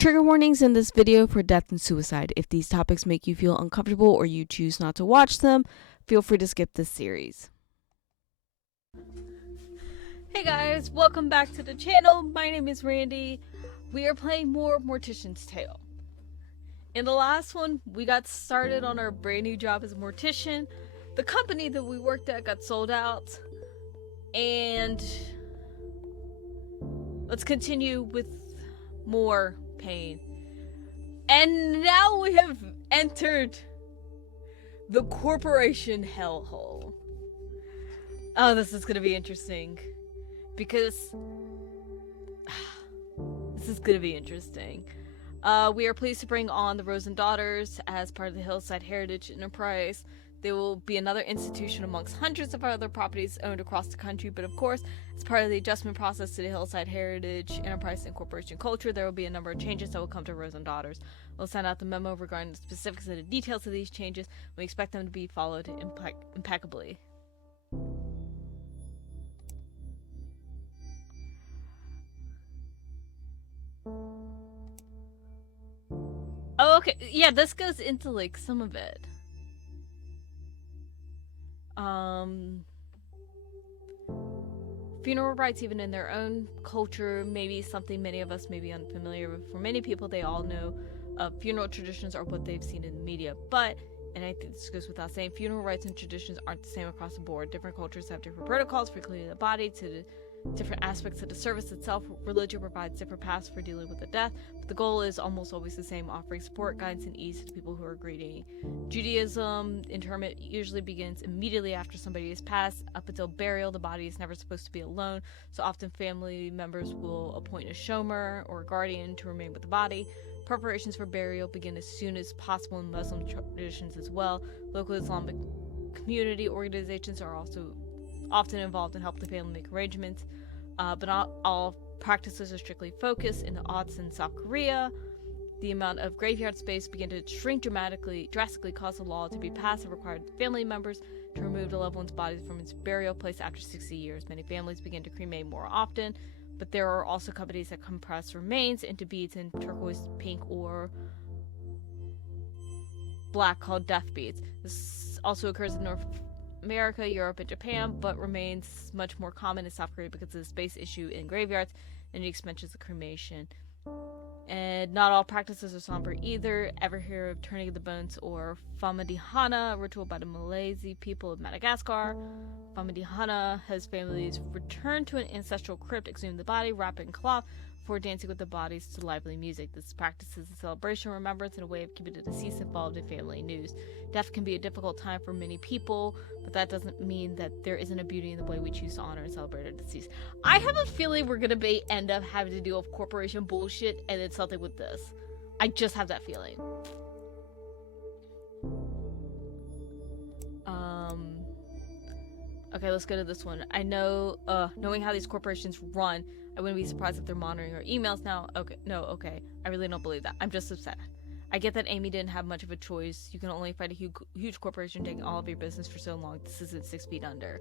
Trigger warnings in this video for death and suicide. If these topics make you feel uncomfortable or you choose not to watch them, feel free to skip this series. Hey guys, welcome back to the channel. My name is Randy. We are playing more Mortician's Tale. In the last one, we got started on our brand new job as a mortician. The company that we worked at got sold out. And let's continue with more pain. And now we have entered the corporation hellhole. Oh, this is gonna be interesting. Because this is gonna be interesting. We are pleased to bring on the Rosen Daughters as part of the Hillside Heritage Enterprise. They will be another institution amongst hundreds of other properties owned across the country, but of course, as part of the adjustment process to the Hillside Heritage Enterprise and Corporation culture, there will be a number of changes that will come to Rosen Daughters. We'll send out the memo regarding the specifics and the details of these changes. We expect them to be followed impeccably. Oh, okay. Yeah, this goes into, like, some of it. Funeral rites, even in their own culture, maybe something many of us may be unfamiliar with. For many people, they all know funeral traditions are what they've seen in the media. But, and I think this goes without saying, funeral rites and traditions aren't the same across the board. Different cultures have different protocols for cleaning the body, to the different aspects of the service itself. Religion provides different paths for dealing with the death, but the goal is almost always the same, offering support, guidance, and ease to the people who are grieving. Judaism, interment usually begins immediately after somebody has passed. Up until burial, the body is never supposed to be alone, so often family members will appoint a shomer or a guardian to remain with the body. Preparations for burial begin as soon as possible in Muslim traditions as well. Local Islamic community organizations are also often involved in helping the family make arrangements, but not all practices are strictly focused. In the aughts in South Korea, the amount of graveyard space began to shrink drastically caused a law to be passed that required family members to remove the loved one's body from its burial place after 60 years. Many families begin to cremate more often, but there are also companies that compress remains into beads in turquoise, pink, or black called death beads. This also occurs in North America, Europe, and Japan, but remains much more common in South Korea because of the space issue in graveyards and the expenses of cremation. And not all practices are somber either. Ever hear of turning of the bones or Famadihana, a ritual by the Malaysi people of Madagascar? Famadihana has families return to an ancestral crypt, exhume the body, wrap it in cloth, before dancing with the bodies to lively music. This practice is a celebration, remembrance, and a way of keeping the deceased involved in family news. Death can be a difficult time for many people, but that doesn't mean that there isn't a beauty in the way we choose to honor and celebrate our deceased. I have a feeling we're gonna end up having to deal with corporation bullshit and then something with this. I just have that feeling. Okay, let's go to this one. I know, knowing how these corporations run, I wouldn't be surprised if they're monitoring our emails now. Okay, no, okay. I really don't believe that. I'm just upset. I get that Amy didn't have much of a choice. You can only fight a huge corporation taking all of your business for so long. This isn't 6 feet under.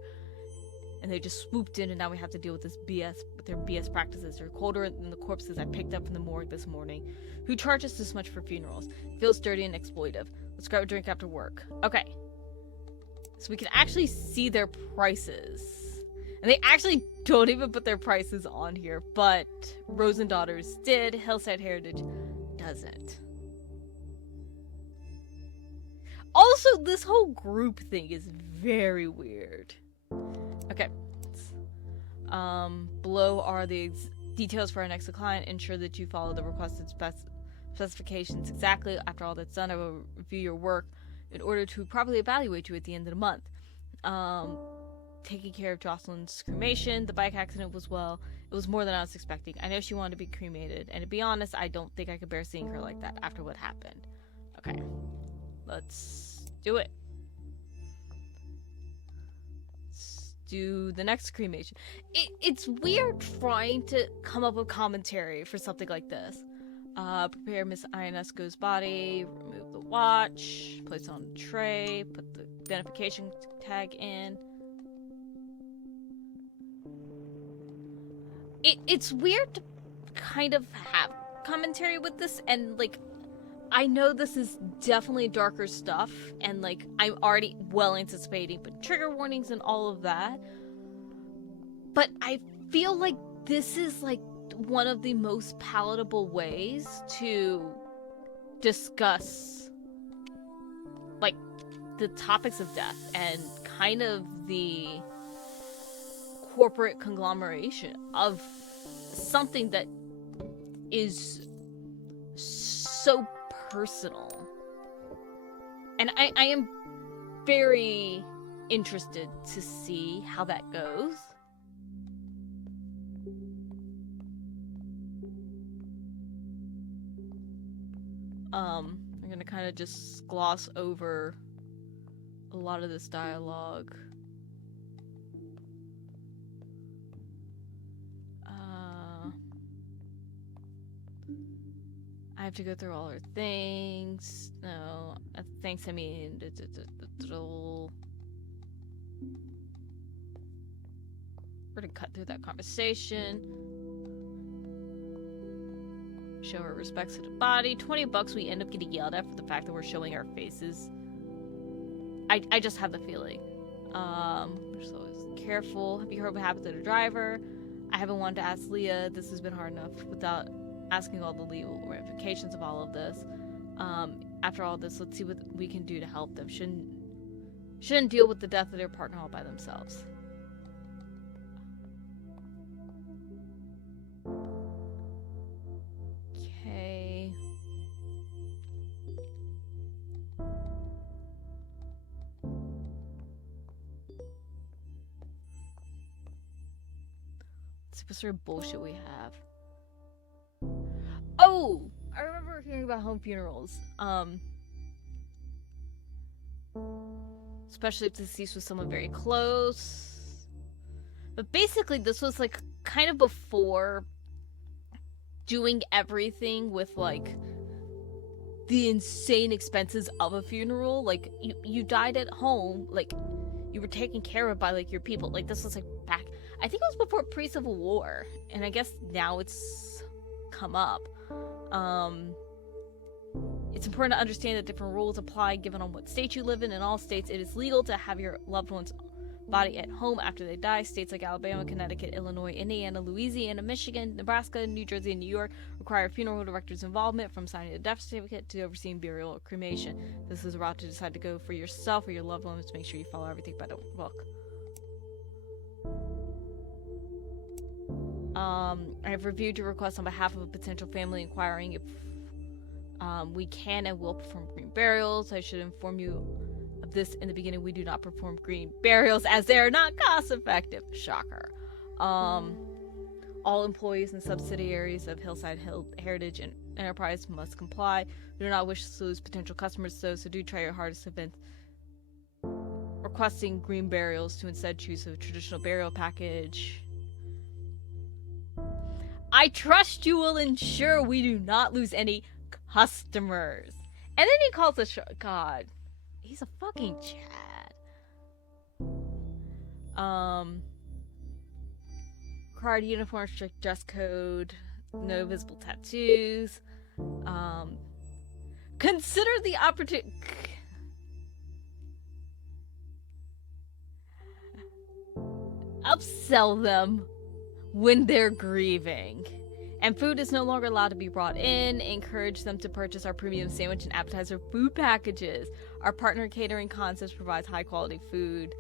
And they just swooped in, and now we have to deal with this BS, with their BS practices. They're colder than the corpses I picked up from the morgue this morning. Who charges this much for funerals? Feels dirty and exploitive. Let's grab a drink after work. Okay. So we can actually see their prices. And they actually don't even put their prices on here, but Rosen Daughters did. Hillside Heritage doesn't. Also, this whole group thing is very weird. Okay. Below are the details for our next client. Ensure that you follow the requested specifications exactly. After all that's done, I will review your work in order to properly evaluate you at the end of the month. Taking care of Jocelyn's cremation. The bike accident was, well, it was more than I was expecting. I know she wanted to be cremated, and to be honest, I don't think I could bear seeing her like that after what happened. Okay, let's do it. Let's do the next cremation. It's weird trying to come up with commentary for something like this. Prepare Miss Ionesco's body, remove the watch, place it on the tray, put the identification tag in. It's weird to kind of have commentary with this, and like, I know this is definitely darker stuff, and like, I'm already well anticipating, but trigger warnings and all of that. But I feel like this is like one of the most palatable ways to discuss like the topics of death and kind of the corporate conglomeration of something that is so personal. And I am very interested to see how that goes. I'm gonna kind of just gloss over a lot of this dialogue. I have to go through all her things. No, thanks, I mean, we're gonna cut through that conversation. Show her respect to the body. $20, we end up getting yelled at for the fact that we're showing our faces. I just have the feeling. We're just always careful. Have you heard what happened to the driver? I haven't wanted to ask Leah. This has been hard enough without asking all the legal ramifications of all of this. After all this, let's see what we can do to help them. Shouldn't deal with the death of their partner all by themselves. Okay. Let's see what sort of bullshit we have. Oh! I remember hearing about home funerals. Especially if the deceased was someone very close. But basically, this was like kind of before doing everything with like the insane expenses of a funeral. Like you died at home, like you were taken care of by like your people. Like this was like back, I think it was before pre-Civil War, and I guess now it's come up. It's important to understand that different rules apply given on what state you live in. In all states, it is legal to have your loved one's body at home after they die. States like Alabama, Connecticut, Illinois, Indiana, Louisiana, Michigan, Nebraska, New Jersey, and New York require funeral director's involvement, from signing a death certificate to overseeing burial or cremation. This is a route to decide to go for yourself or your loved ones. Make sure you follow everything by the book. I have reviewed your request on behalf of a potential family, inquiring if we can and will perform green burials. I should inform you of this in the beginning. We do not perform green burials as they are not cost effective. Shocker. All employees and subsidiaries of Hillside Heritage and Enterprise must comply. We do not wish to lose potential customers, so do try your hardest to prevent requesting green burials, to instead choose a traditional burial package. I trust you will ensure we do not lose any customers. And then he calls us God. He's a fucking Chad. Required uniform, strict dress code, no visible tattoos. Consider the opportunity. Upsell them when they're grieving. And food is no longer allowed to be brought in. Encourage them to purchase our premium sandwich and appetizer food packages. Our partner catering concepts provides high quality food.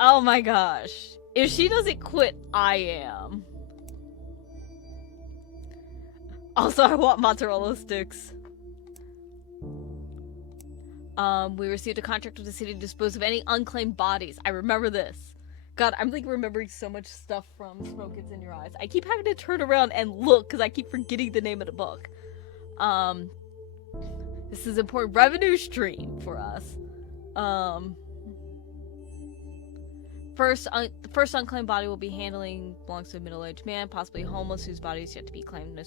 Oh my gosh. If she doesn't quit, I am. Also, I want mozzarella sticks. We received a contract with the city to dispose of any unclaimed bodies. I remember this. God, I'm like remembering so much stuff from Smoke Gets in Your Eyes. I keep having to turn around and look because I keep forgetting the name of the book. This is an important revenue stream for us. The first unclaimed body will be handling belongs to a middle-aged man, possibly homeless, whose body is yet to be claimed. No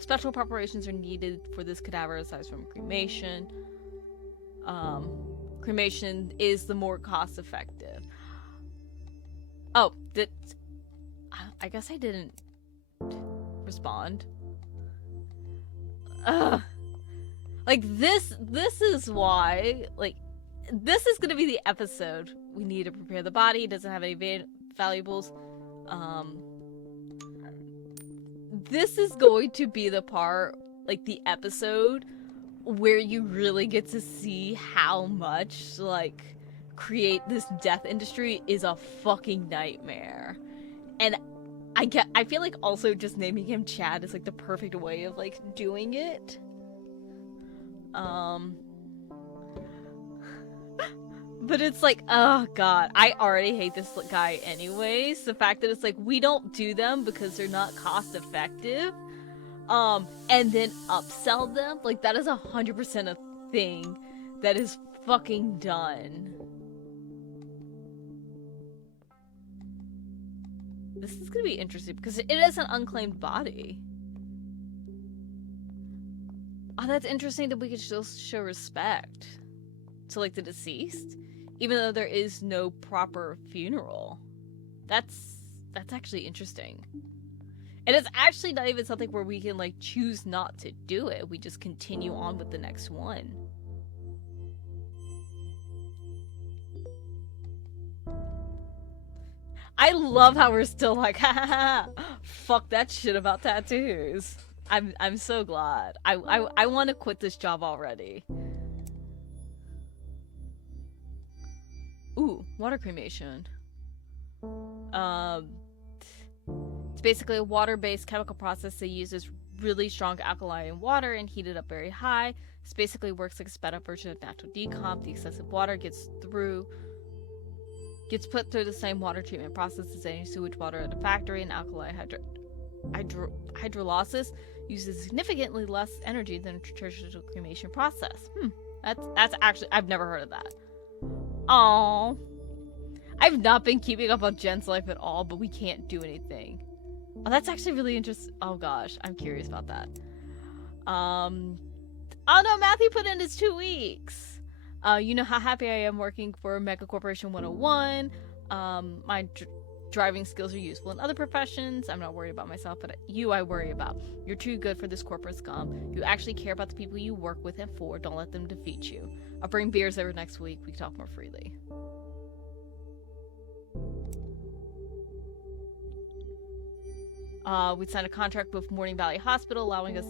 special preparations are needed for this cadaver aside from cremation. Cremation is the more cost-effective. Oh, I guess I didn't respond. Ugh. Like, this is why, like, this is gonna be the episode. We need to prepare the body. It doesn't have any valuables. This is going to be the part, like, the episode where you really get to see how much, like, create this death industry is a fucking nightmare. And I feel like also just naming him Chad is, like, the perfect way of, like, doing it. But it's like, oh god, I already hate this guy anyways. The fact that it's like, we don't do them because they're not cost effective, and then upsell them, like, that is 100% a thing that is fucking done. This is gonna be interesting because it is an unclaimed body. Oh, that's interesting that we could still show respect to, like, the deceased, even though there is no proper funeral. That's actually interesting. And it's actually not even something where we can, like, choose not to do it. We just continue on with the next one. I love how we're still like, ha ha ha, fuck that shit about tattoos. I'm so glad. I want to quit this job already. Ooh, water cremation. It's basically a water-based chemical process that uses really strong alkaline water and heat it up very high. This basically works like a sped up version of natural decomp. The excessive water gets put through the same water treatment process as any sewage water at a factory, and alkali hydrolysis uses significantly less energy than a traditional cremation process. That's actually, I've never heard of that. Oh, I've not been keeping up on Jen's life at all, but we can't do anything. Oh, that's actually really interesting. Oh gosh, I'm curious about that. Oh no, Matthew put in his 2 weeks. You know how happy I am working for Mega Corporation 101. My driving skills are useful in other professions. I'm not worried about myself, but you I worry about. You're too good for this corporate scum. You actually care about the people you work with and for. Don't let them defeat you. I'll bring beers over next week. We can talk more freely. We signed a contract with Morning Valley Hospital, allowing us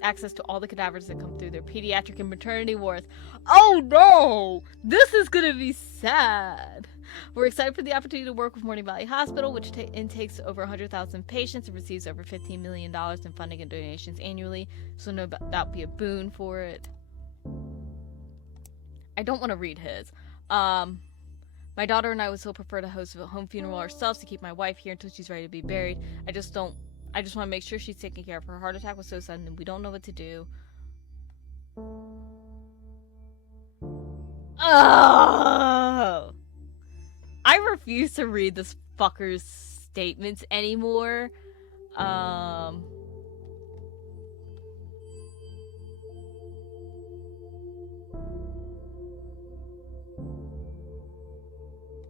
access to all the cadavers that come through their pediatric and maternity wards. Oh no! This is gonna be sad! We're excited for the opportunity to work with Morning Valley Hospital, which intakes over 100,000 patients and receives over $15 million in funding and donations annually, so no doubt be a boon for it. I don't want to read his. My daughter and I would still prefer to host a home funeral ourselves to keep my wife here until she's ready to be buried. I just want to make sure she's taken care of. Her heart attack was so sudden and we don't know what to do. Oh! I refuse to read this fucker's statements anymore.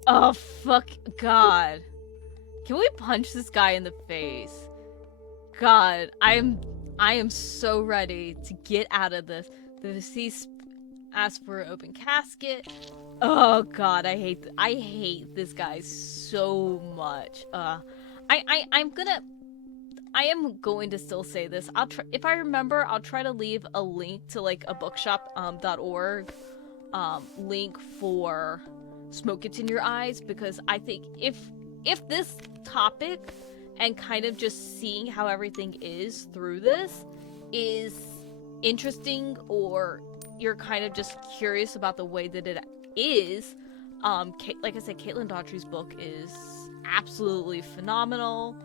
Oh, fuck. God. Can we punch this guy in the face? God, I am so ready to get out of this. The deceased asked for an open casket. Oh god, I hate this guy so much. I am going to still say this. I'll try, if I remember, I'll try to leave a link to like a bookshop.org link for Smoke Gets in Your Eyes, because I think if this topic and kind of just seeing how everything is through this is interesting, or you're kind of just curious about the way that it is, like I said, Caitlin Daughtry's book is absolutely phenomenal,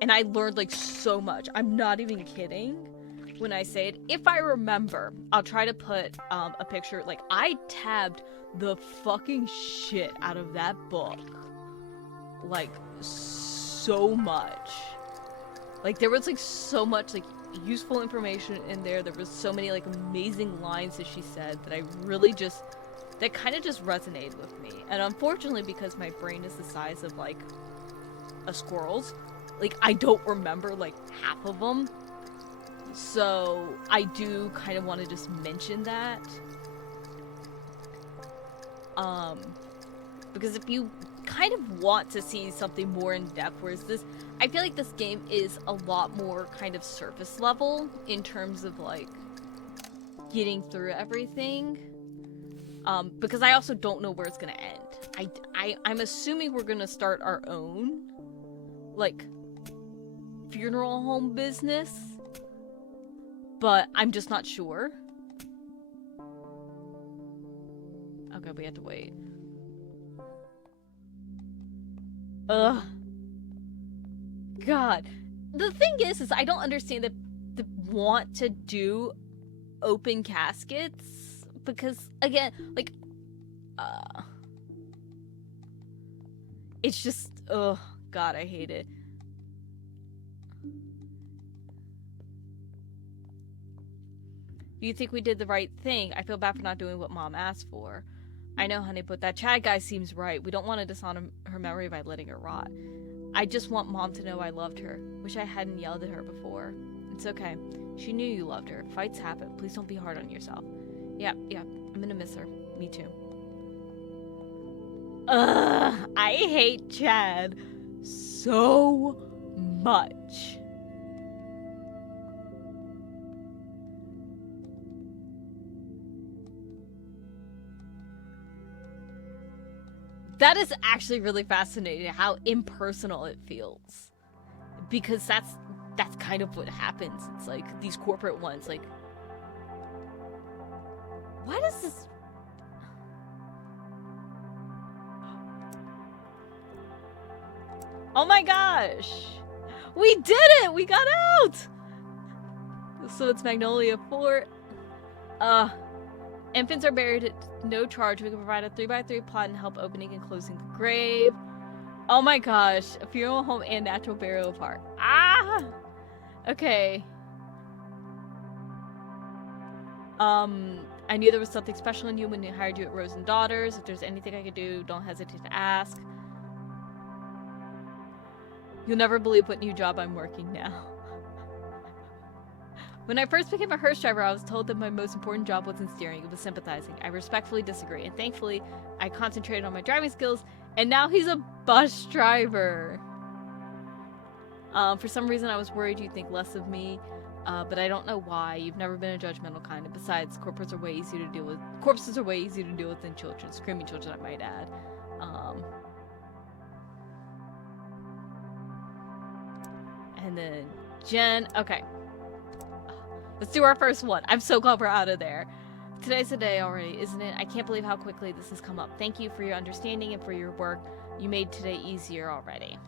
and I learned like so much. I'm not even kidding when I say it. If I remember, I'll try to put a picture. Like, I tabbed the fucking shit out of that book, like so much. Like, there was like so much like useful information in there. There was so many like amazing lines that she said that I really just, that kind of just resonated with me. And unfortunately, because my brain is the size of like a squirrel's, like, I don't remember, like, half of them. So, I do kind of want to just mention that. Because if you kind of want to see something more in depth, whereas this, I feel like this game is a lot more kind of surface level in terms of, like, getting through everything. Because I also don't know where it's gonna end. I'm assuming we're gonna start our own, like, funeral home business, but I'm just not sure. Okay, we have to wait. Ugh. God. The thing is I don't understand the want to do open caskets, because, again, like, it's just, ugh, God, I hate it. You think we did the right thing? I feel bad for not doing what Mom asked for. I know, honey, but that Chad guy seems right. We don't want to dishonor her memory by letting her rot. I just want Mom to know I loved her. Wish I hadn't yelled at her before. It's okay. She knew you loved her. Fights happen. Please don't be hard on yourself. Yeah, I'm gonna miss her. Me too. Ugh, I hate Chad so much. That is actually really fascinating, how impersonal it feels. Because that's kind of what happens. It's like these corporate ones, like, why does this... Oh my gosh! We did it! We got out! So it's Magnolia Fort. Infants are buried at no charge. We can provide a 3x3 plot and help opening and closing the grave. Oh my gosh. A funeral home and natural burial park. Ah! Okay. I knew there was something special in you when they hired you at Rose and Daughters. If there's anything I could do, don't hesitate to ask. You'll never believe what new job I'm working now. When I first became a hearse driver, I was told that my most important job wasn't steering, it was sympathizing. I respectfully disagree, and thankfully, I concentrated on my driving skills, and now he's a bus driver. For some reason, I was worried you'd think less of me, but I don't know why. You've never been a judgmental kind, and besides, corpses are way easier to deal with than children. Screaming children, I might add. And then Jen, okay. Let's do our first one. I'm so glad we're out of there. Today's the day already, isn't it? I can't believe how quickly this has come up. Thank you for your understanding and for your work. You made today easier already.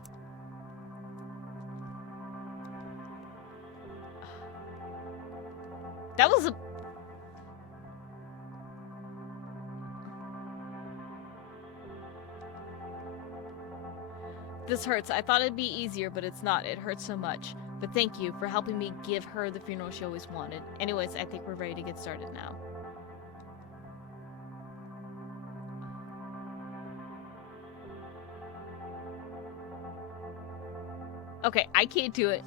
That was a... This hurts. I thought it'd be easier, but it's not. It hurts so much. But thank you for helping me give her the funeral she always wanted. Anyways, I think we're ready to get started now. Okay, I can't do it.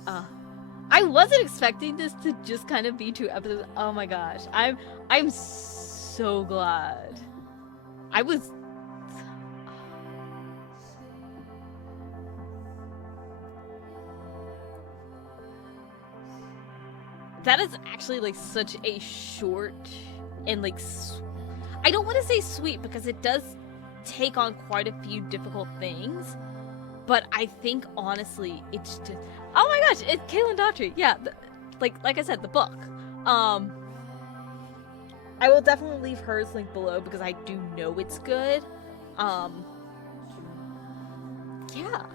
I wasn't expecting this to just kind of be 2 episodes. Oh my gosh. I'm so glad. I was... That is actually, like, such a short and, like, I don't want to say sweet, because it does take on quite a few difficult things, but I think, honestly, it's just... Oh my gosh, it's Kaylin Daughtry. Yeah, like I said, the book. I will definitely leave hers linked below, because I do know it's good. Yeah.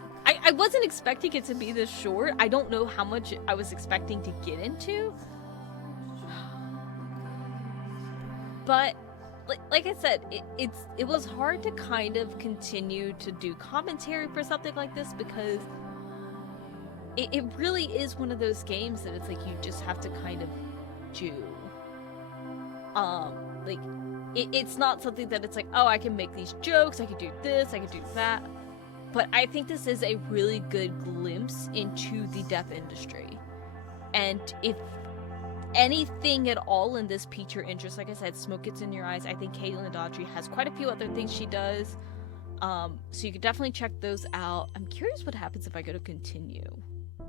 I wasn't expecting it to be this short. I don't know how much I was expecting to get into. But, like I said, it was hard to kind of continue to do commentary for something like this, because it really is one of those games that it's like you just have to kind of do. It's not something that it's like, oh, I can make these jokes, I can do this, I can do that. but I think this is a really good glimpse into the death industry. And if anything at all in this piques your interest, like I said, Smoke Gets in Your Eyes. I think Caitlin Daughtry has quite a few other things she does. So you could definitely check those out. I'm curious what happens if I go to continue. Do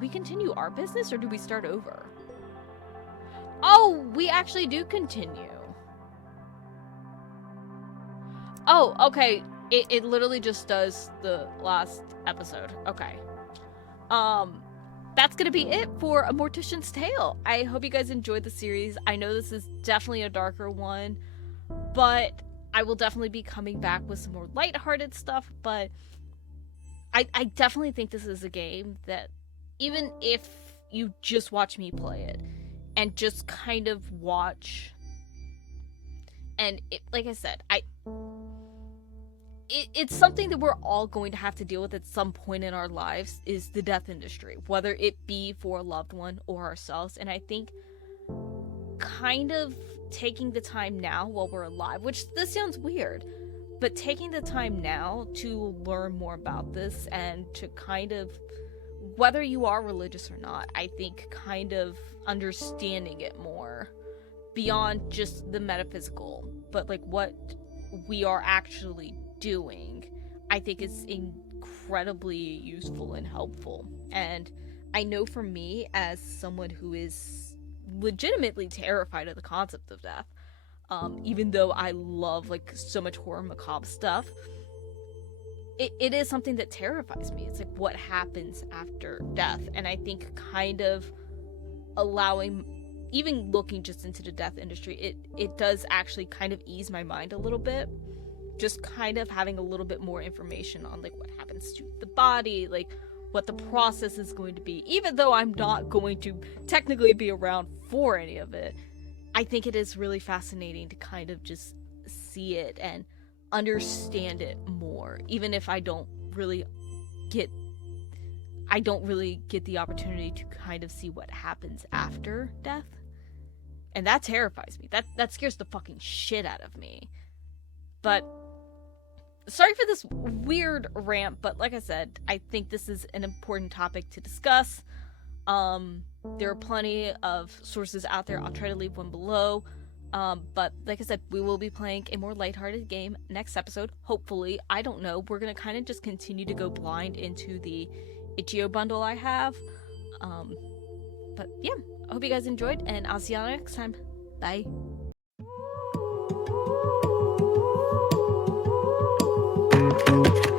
we continue our business or do we start over? Oh, we actually do continue. Oh, okay. It literally just does the last episode. Okay. That's gonna be it for A Mortician's Tale. I hope you guys enjoyed the series. I know this is definitely a darker one, but I will definitely be coming back with some more lighthearted stuff. But I definitely think this is a game that, even if you just watch me play it and just kind of watch, and like I said, it's something that we're all going to have to deal with at some point in our lives, is the death industry, whether it be for a loved one or ourselves. And I think kind of taking the time now while we're alive, which this sounds weird, but taking the time now to learn more about this and to kind of, whether you are religious or not, I think kind of understanding it more beyond just the metaphysical, but like what we are actually doing, I think is incredibly useful and helpful. And I know for me, as someone who is legitimately terrified of the concept of death, even though I love like so much horror macabre stuff, it is something that terrifies me. It's like what happens after death. And I think kind of allowing, even looking just into the death industry, it does actually kind of ease my mind a little bit. Just kind of having a little bit more information on like what happens to the body, like what the process is going to be. Even though I'm not going to technically be around for any of it, I think it is really fascinating to kind of just see it and understand it more, even if I don't really get the opportunity to kind of see what happens after death. And that terrifies me. That scares the fucking shit out of me. But sorry for this weird rant, but like I said, I think this is an important topic to discuss. There are plenty of sources out there. I'll try to leave one below. But like I said, we will be playing a more lighthearted game next episode. Hopefully, I don't know. We're gonna kind of just continue to go blind into the itch.io bundle I have. But yeah, I hope you guys enjoyed, and I'll see y'all next time. Bye. Thank you.